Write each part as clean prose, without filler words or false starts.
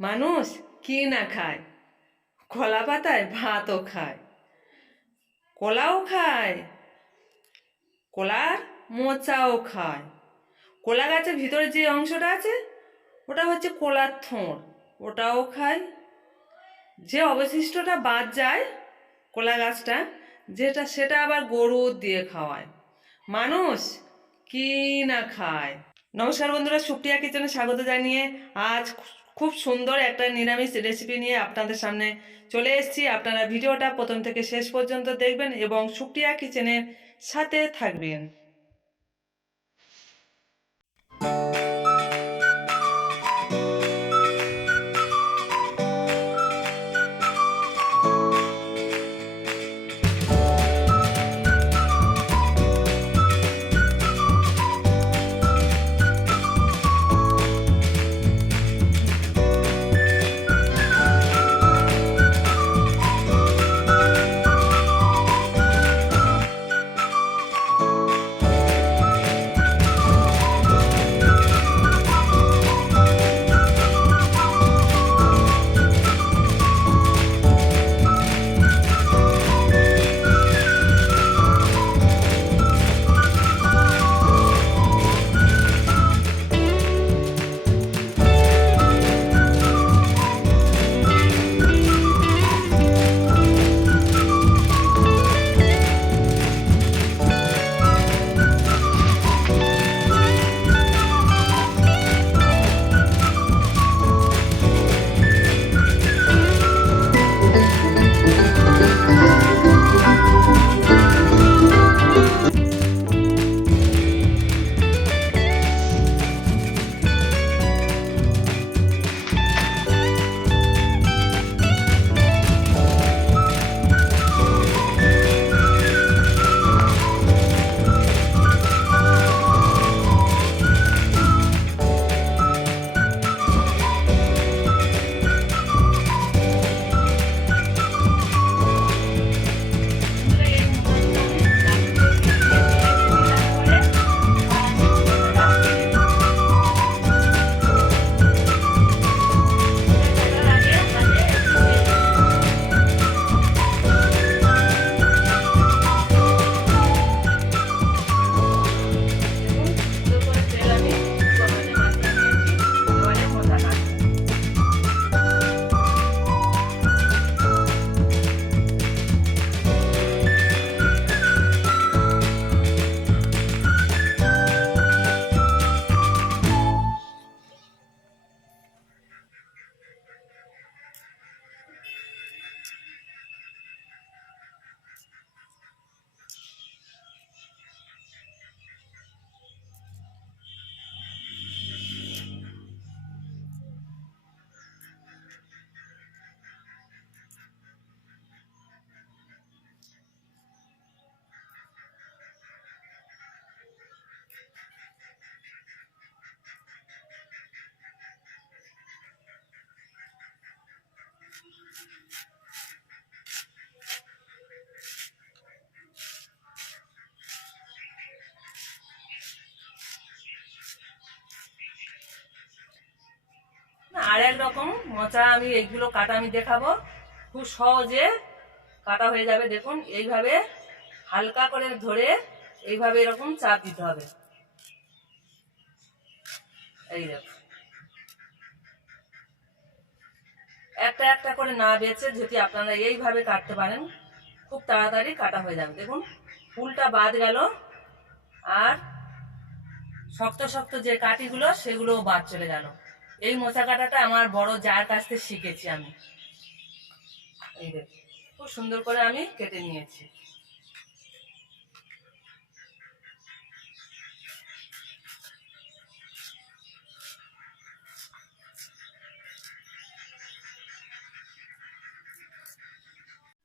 মানুষ কি না খায়? কলা পাতায় ভাতও খায়, কলাও খায়, কলার মোচাও খায়। কলা গাছের ভিতরে যে অংশটা আছে ওটা হচ্ছে কলার থোঁড়, ওটাও খায়। যে অবশিষ্টটা বাদ যায় কলা গাছটা সেটা আবার গরু দিয়ে খাওয়ায়। মানুষ কি না খায়? নমস্কার বন্ধুরা, সুপ্রিয়া কিচেনে স্বাগত জানিয়ে আজ খুব সুন্দর একটা নিরামিষ রেসিপি নিয়ে আপনাদের সামনে চলে এসেছি। আপনারা ভিডিওটা প্রথম থেকে শেষ পর্যন্ত দেখবেন এবং সুপ্রিয়া কিচেনের সাথে থাকবেন। আর এক রকম মোচা আমি এইগুলো কাটা আমি দেখাবো, খুব সহজে কাটা হয়ে যাবে। দেখুন, এইভাবে হালকা করে ধরে এইভাবে এরকম চাপ দিতে হবে। এই দেখুন, একটা একটা করে না বেছে যদি আপনারা এইভাবে কাটতে পারেন খুব তাড়াতাড়ি কাটা হয়ে যাবে। দেখুন, ফুলটা বাদ গেল আর শক্ত শক্ত যে কাঠিগুলো সেগুলোও বাদ চলে গেল। এই মোচা কাটাটা আমার বড় জার কাছ থেকে শিখেছি আমি। এই দেখুন, খুব সুন্দর করে আমি কেটে নিয়েছি।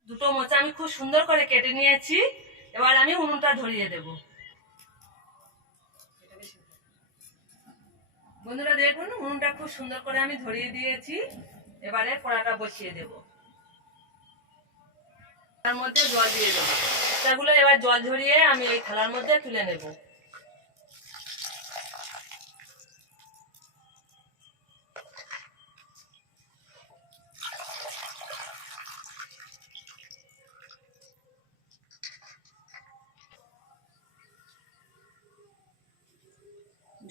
দুটো মোচা আমি খুব সুন্দর করে কেটে নিয়েছি। এবার আমি উনুনটা ধরিয়ে দেব। বন্ধুরা দেখুন, উনুনটা খুব সুন্দর করে আমি ধরিয়ে দিয়েছি। এবারে কড়াটা বসিয়ে দেব, তার মধ্যে জল দিয়ে দেবো। সেগুলো এবার জল ঝরিয়ে আমি এই থালার মধ্যে তুলে নেব।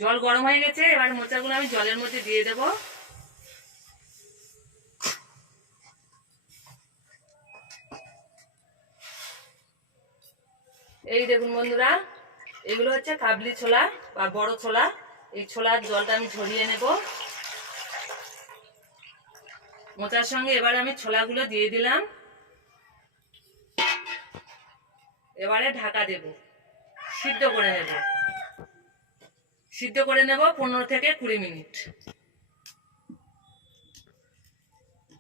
জল গরম হয়ে গেছে, এবার মোচাগুলো আমি জলের মধ্যে দিয়ে দেব। এই দেখুন বন্ধুরা, এগুলো হচ্ছে কাবলি ছোলা বা বড় ছোলা। এই ছোলার জলটা আমি ঝরিয়ে নেব। মোচার সঙ্গে এবারে আমি ছোলাগুলো দিয়ে দিলাম। এবারে ঢাকা দেব, সিদ্ধ করে নেব। 15 থেকে 20 মিনিট।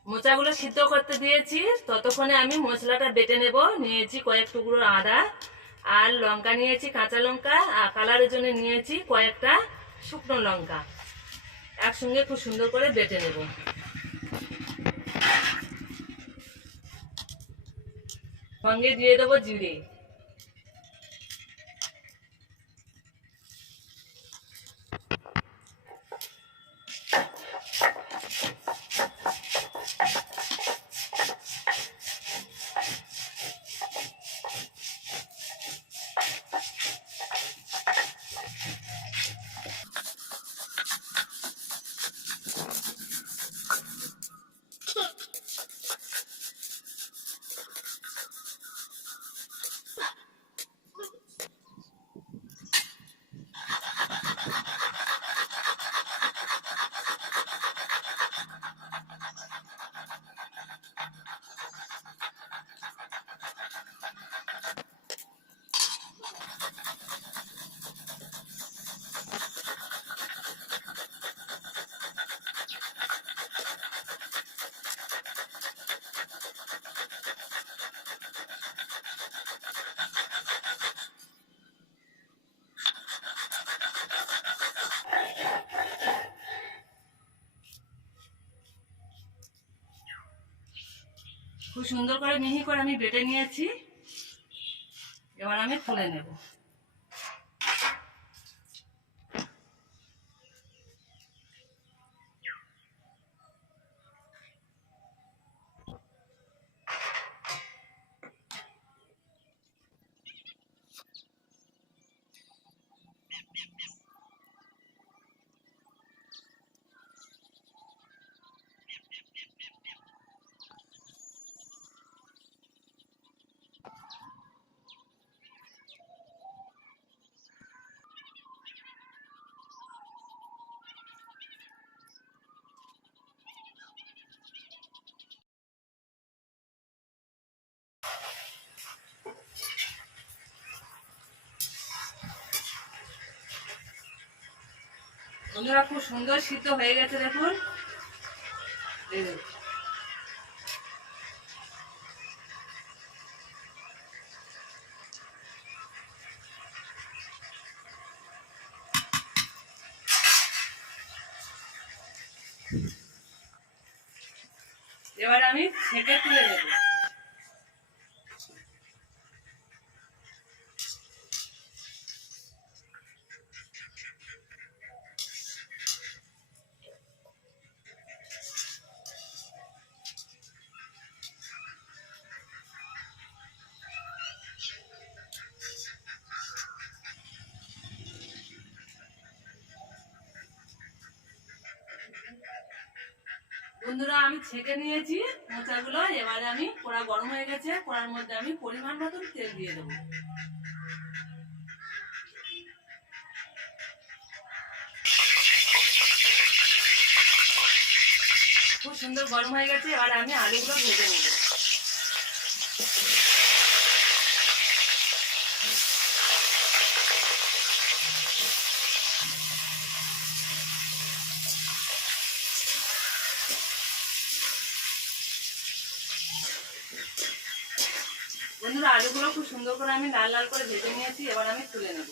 মোচাগুলো সিদ্ধ করতে দিয়েছি, ততক্ষণে আমি মশলাটা বেটে নেব। নিয়েছি কয়েক টুকরো আদা আর লঙ্কা নিয়েছি, কাঁচা লঙ্কা, আর কালারের জন্য নিয়েছি কয়েকটা শুকনো লঙ্কা। একসঙ্গে খুব সুন্দর করে বেটে নেব। সঙ্গে দিয়ে দেবো জিরে। খুব সুন্দর করে মিহি করে আমি বেটে নিয়েছি। এবার আমি তুলে নেব। বন্ধুরা, খুব সুন্দর সিদ্ধ হয়ে গেছে দেখুন। এই দেখুন, এবার আমি ছেঁকে তুলে নেব। বন্ধুরা, আমি ছেঁকে নিয়েছি মোচাগুলো। এবারে আমি কড়া গরম হয়ে গেছে, কড়ার মধ্যে আমি পরিমাণ মতন তেল দিয়ে দেবো। খুব সুন্দর গরম হয়ে গেছে, এবার আমি আলুগুলো ভেজে নেব। বন্ধুরা, আলুগুলো খুব সুন্দর করে আমি লাল লাল করে ভেজে নিয়েছি। এবার আমি তুলে নেব।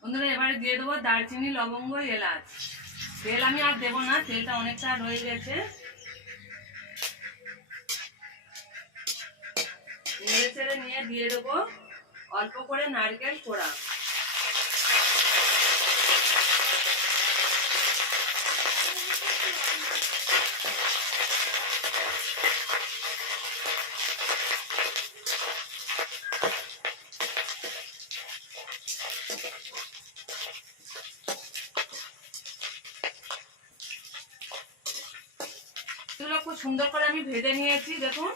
বন্ধুরা, এবারে দিয়ে দেবো দারচিনি, লবঙ্গ, এলাচ। তেল আমি আর দেবো না, তেলটা অনেকটা রয়ে গেছে। নেড়ে চেড়ে নিয়ে দিয়ে দেবো অল্প করে নারকেল কোড়া। খুব সুন্দর করে আমি ভেজে নিয়েছি দেখুন।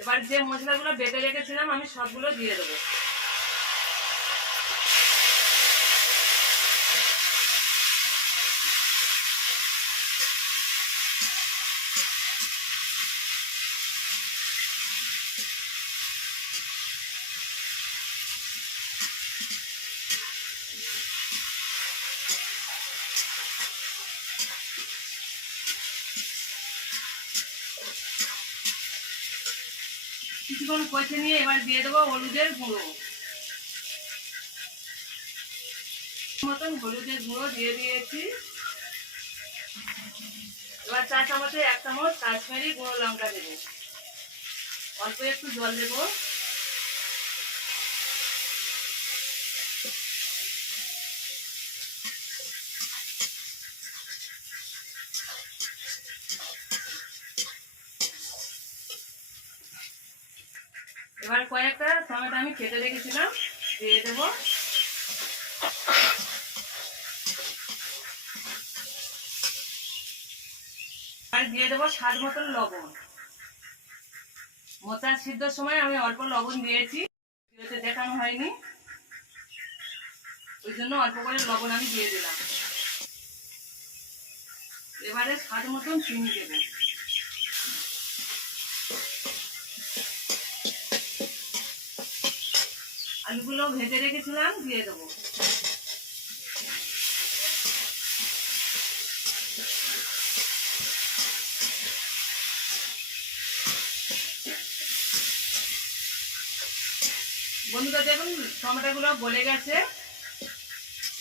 এবার যে মশলাগুলো বেটে রেখেছিলাম আমি সবগুলো দিয়ে দেবো। কিছুক্ষণ কষে নিয়ে এবার দিয়ে দেবো হলুদের গুঁড়ো, মতন হলুদের গুঁড়ো দিয়ে দিয়েছি। এবার 4 চামচে 1 চামচ কাশ্মীরি গুঁড়ো লঙ্কা দেবো। অল্প একটু জল দেবো। এবার কয়েকটা টমেটো আমি কেটে রেখেছিলাম দিয়ে দেবো। আর দিয়ে দেবো স্বাদ মতন লবণ। মোচা সিদ্ধর সময় আমি অল্প লবণ দিয়েছি, দেখানো হয়নি, ওই জন্য অল্প করে লবণ আমি দিয়ে দিলাম। এবারে স্বাদ মতন চিনি দেবো। আলুগুলো ভেজে রেখেছিলাম দিয়ে দেবো। বন্ধুরা দেখুন টমেটোগুলো গলে গেছে,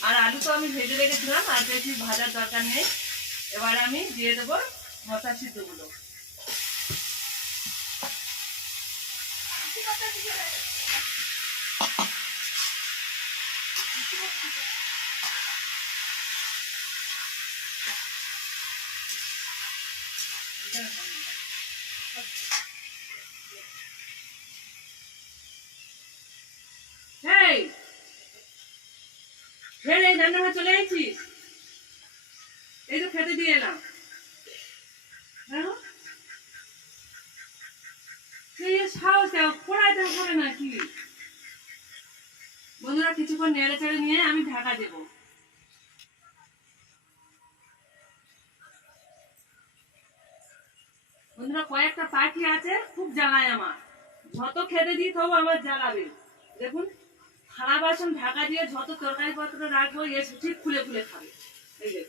আর আলু তো আমি ভেজে রেখেছিলাম, আর বেশি ভাজার দরকার নেই। এবার আমি দিয়ে দেবো মোচা সিদ্ধগুলো। রান্নাঘরে চলে এসেছিস? এই তো খেতে দিয়ে এলাম। বন্ধুরা কিছুক্ষণ নেড়ে চেড়ে নিয়ে আমি ঢাকা দেব। বন্ধুরা কয়েকটা পাখি আছে, খুব জ্বালায় আমার, যত খেতে দিই তবু আমার জ্বালাবে। দেখুন থালা বাসন ঢাকা দিয়ে যত তরকারি পত্র রাখবো এসে ঠিক খুলে খুলে খাবে। এই যে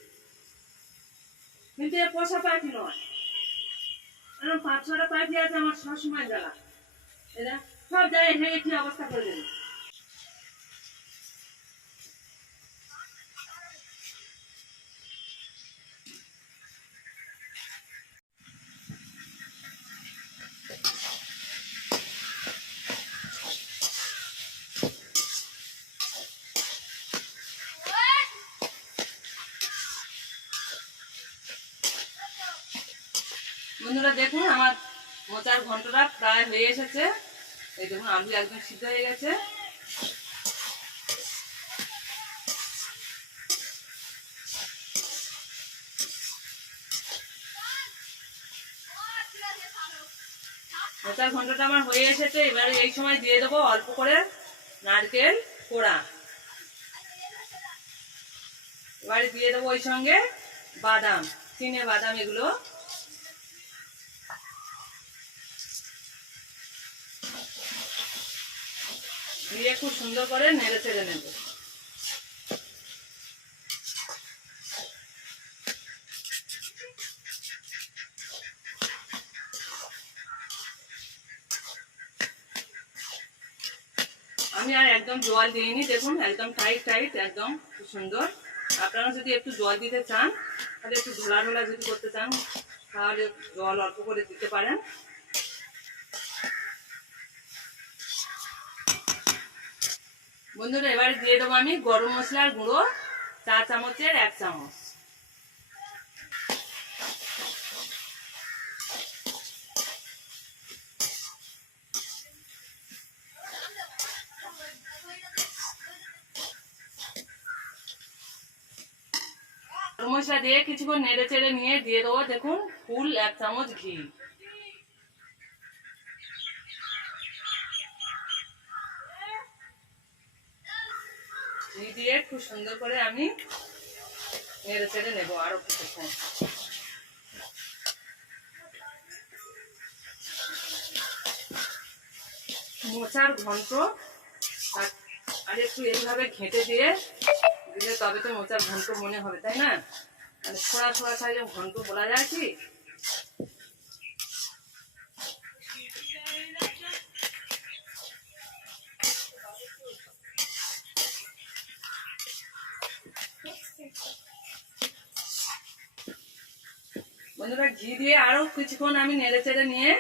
কিন্তু এ পোষা পাখি নয়, 5-6টা পাখি আছে আমার সবসময় জ্বালা। এরা সব জায়গায় হেগে কি অবস্থা করে দেবে। বন্ধুরা দেখুন আমার মোচার ঘন্টটা প্রায় হয়ে এসেছে। এই দেখুন আলু একদম সিদ্ধ হয়ে গেছে। মোচার ঘন্টটা আমার হয়ে এসেছে। এবারে এই সময় দিয়ে দেবো অল্প করে নারকেল কোড়া। এবারে দিয়ে দেবো ওই সঙ্গে বাদাম, চিনে বাদাম, এগুলো দিয়ে খুব সুন্দর করে নেড়ে চেড়ে নেব। আমি আর একদম জল দিইনি, দেখুন একদম টাইট টাইট, একদম খুব সুন্দর। আপনারা যদি একটু জল দিতে চান, তাহলে একটু ঢোলা ঢোলা যদি করতে চান তাহলে জল অল্প করে দিতে পারেন। বন্ধুরা এবারে দিয়ে দেবো আমি গরম মশলার গুঁড়ো 4 চামচের 1 চামচ। গরম মশলা দিয়ে কিছুক্ষণ নেড়ে চেড়ে নিয়ে দিয়ে দেবো দেখুন ফুল 1 চামচ ঘি। ঘি দিয়ে খুব সুন্দর করে আমি নেড়ে চেড়ে নেবো আরো কিছুক্ষণ। মোচার ঘন্ট আর একটু এইভাবে ঘেঁটে দিয়ে দিলে তবে তো মোচার ঘন্ট মনে হবে, তাই না? মানে ছোড়া ছোড়া খাইলে ঘন্ট বলা যায় কি? বন্ধুরা ঘি দিয়ে আরো কিছুক্ষণ আমি নেড়ে চেড়ে নিয়ে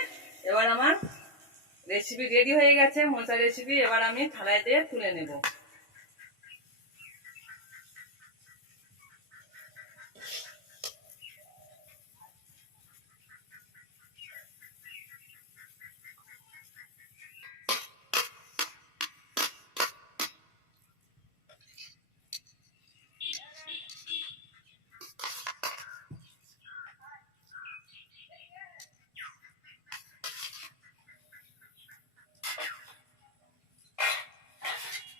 এবার আমার রেসিপি রেডি হয়ে গেছে, মোচা রেসিপি। এবার আমি থালায় দিয়ে তুলে নেব।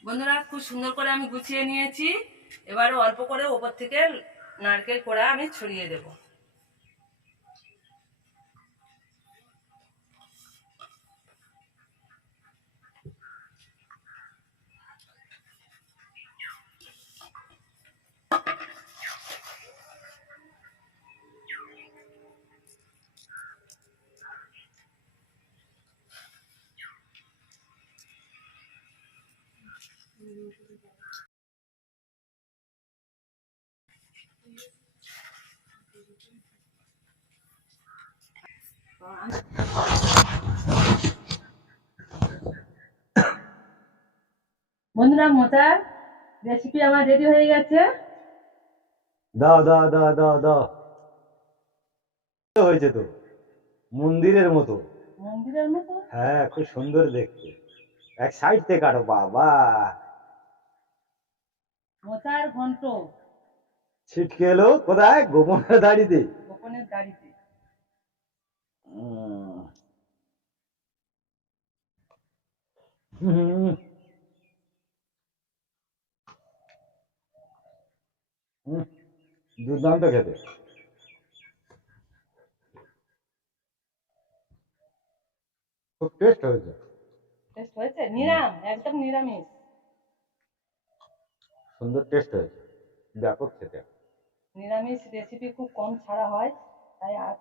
বন্ধুরা খুব সুন্দর করে আমি গুছিয়ে নিয়েছি। এবারে অল্প করে ওপর থেকে নারকেল কোড়া আমি ছড়িয়ে দেব। বন্ধুরা মোচার রেসিপি আমার রেডি হয়ে গেছে। দাও দাও দাও দাও দাও, হয়েছে তো মন্দিরের মতো। মন্দিরের মতো? হ্যাঁ, খুব সুন্দর দেখতে। এক সাইড থেকে কাটো বাবা। মোচার ঘন্ট ছিটকে এলো কোথায়? গোপনের দাড়িতে। গোপনের দাড়িতে। হুম, দুর্দান্ত খেতে। খুব টেস্ট হয়েছে। টেস্ট হয়েছে? একদম নিরামিষ। সুন্দর টেস্ট হয়েছে, ব্যাপক খেতে। নিরামিষ রেসিপি খুব কম ছাড়া হয়, তাই আজ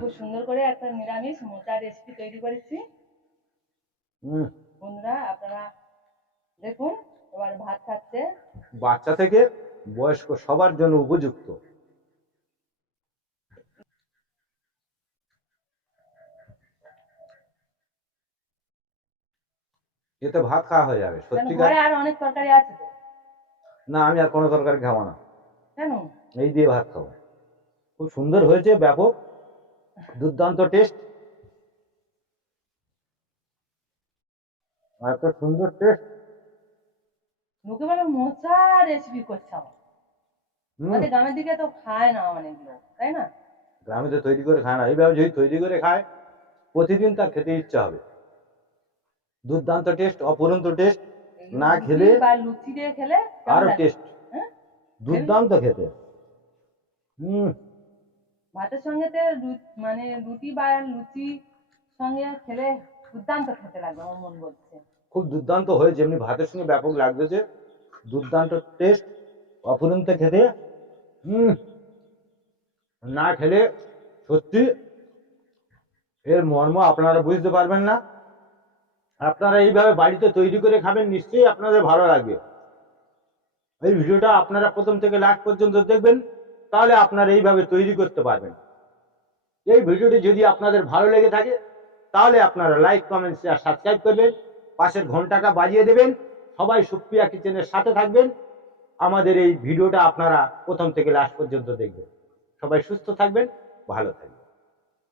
খুব সুন্দর করে একটা নিরামিষ মোচা রেসিপি তৈরি করেছি। বন্ধুরা আপনারা দেখুন, এবার ভাত খাচ্ছে। বাচ্চা থেকে বয়স্ক সবার জন্য উপযুক্ত। এতে ভাত খাওয়া হয়ে যাবে সত্যিকার। ঘরে আর অনেক তরকারি আছে তো? না, আমি আর কোনো তরকারি খাবো না। কেন? এই দিয়ে ভাত খাবো। খুব সুন্দর হয়েছে, ব্যাপক দুর্দান্ত টেস্ট। এত সুন্দর টেস্ট। লোকে বলে মোচা রেসিপি করছে। আমাদের গ্রামের দিকে তো খায় না অনেকগুলো, তাই না? গ্রামে তো তৈরি করে খায় না। এইভাবে যদি তৈরি করে খায় প্রতিদিন তার খেতে ইচ্ছা হবে। দুর্দান্ত টেস্ট, অপরন্ত টেস্ট। না খেলে বা লুচি দিয়ে খেলে আরো টেস্ট, দুর্দান্ত খেতে। ভাতের সঙ্গে মানে রুটি বা লুচি সঙ্গে খেলে দুর্দান্ত খেতে লাগবে আমার মন বলছে। খুব দুর্দান্ত হয়েছে, এমনি ভাতের সঙ্গে ব্যাপক লাগতেছে। দুর্দান্ত টেস্ট, অপরন্ত খেতে। না খেলে সত্যি এর মর্ম আপনারা বুঝতে পারবেন না। আপনারা এইভাবে বাড়িতে তৈরি করে খাবেন, নিশ্চয়ই আপনাদের ভালো লাগবে। এই ভিডিওটা আপনারা প্রথম থেকে লাস্ট পর্যন্ত দেখবেন, তাহলে আপনারা এইভাবে তৈরি করতে পারবেন। এই ভিডিওটি যদি আপনাদের ভালো লেগে থাকে তাহলে আপনারা লাইক, কমেন্ট, শেয়ার, সাবস্ক্রাইব করবেন, পাশের ঘন্টাটা বাজিয়ে দেবেন। সবাই সুপ্রিয়া কিচেনের সাথে থাকবেন। আমাদের এই ভিডিওটা আপনারা প্রথম থেকে লাস্ট পর্যন্ত দেখবেন। সবাই সুস্থ থাকবেন, ভালো থাকবেন।